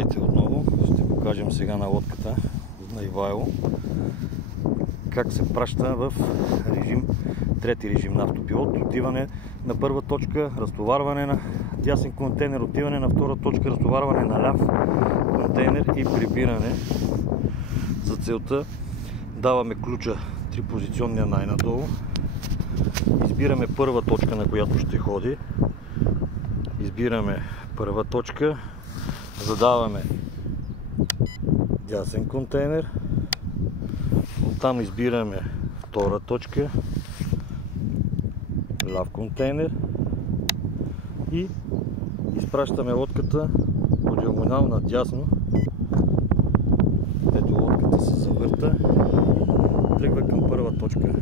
Здравейте отново! Ще покажем сега на лодката на Ивайло как се праща в режим, трети режим на автопилот. Отиване на първа точка, разтоварване на дясен контейнер, отиване на втора точка, разтоварване на ляв контейнер и прибиране. За целта даваме ключа трипозиционния най-надолу. Избираме първа точка, на която ще ходи. Избираме първа точка, задаваме дясен контейнер, оттам избираме втора точка, ляв контейнер и изпращаме лодката по диагонал надясно. Ето лодката се завърта, тръгва към първа точка.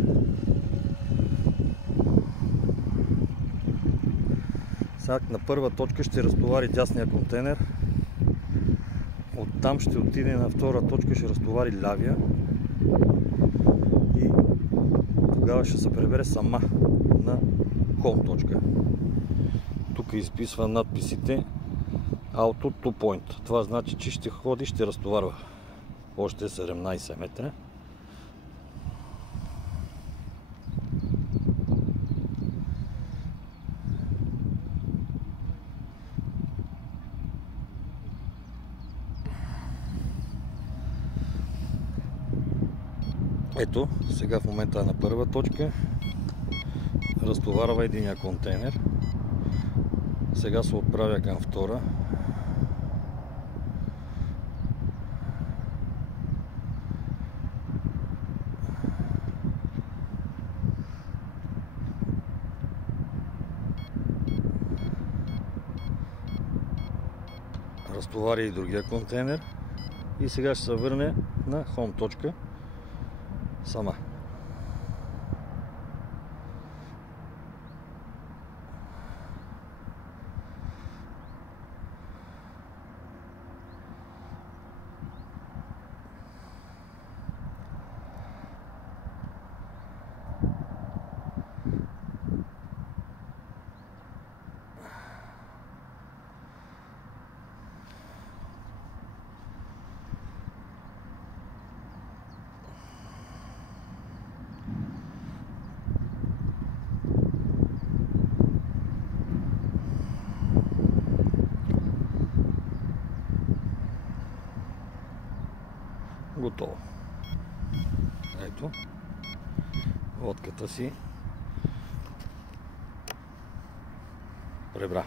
Сега на първа точка ще разтовари дясния контейнер, оттам ще отиде на втора точка, ще разтовари лявия и тогава ще се прибере сама на home точка. Тук изписва надписите Auto to Point. Това значи, че ще ходи, ще разтоварва още 17 метра. Ето, сега в момента е на първа точка, разтоварва единия контейнер, сега се отправя към втора. Разтовари и другия контейнер и сега ще се върне на home точка сама. Готово. Ето, лодката си пребра.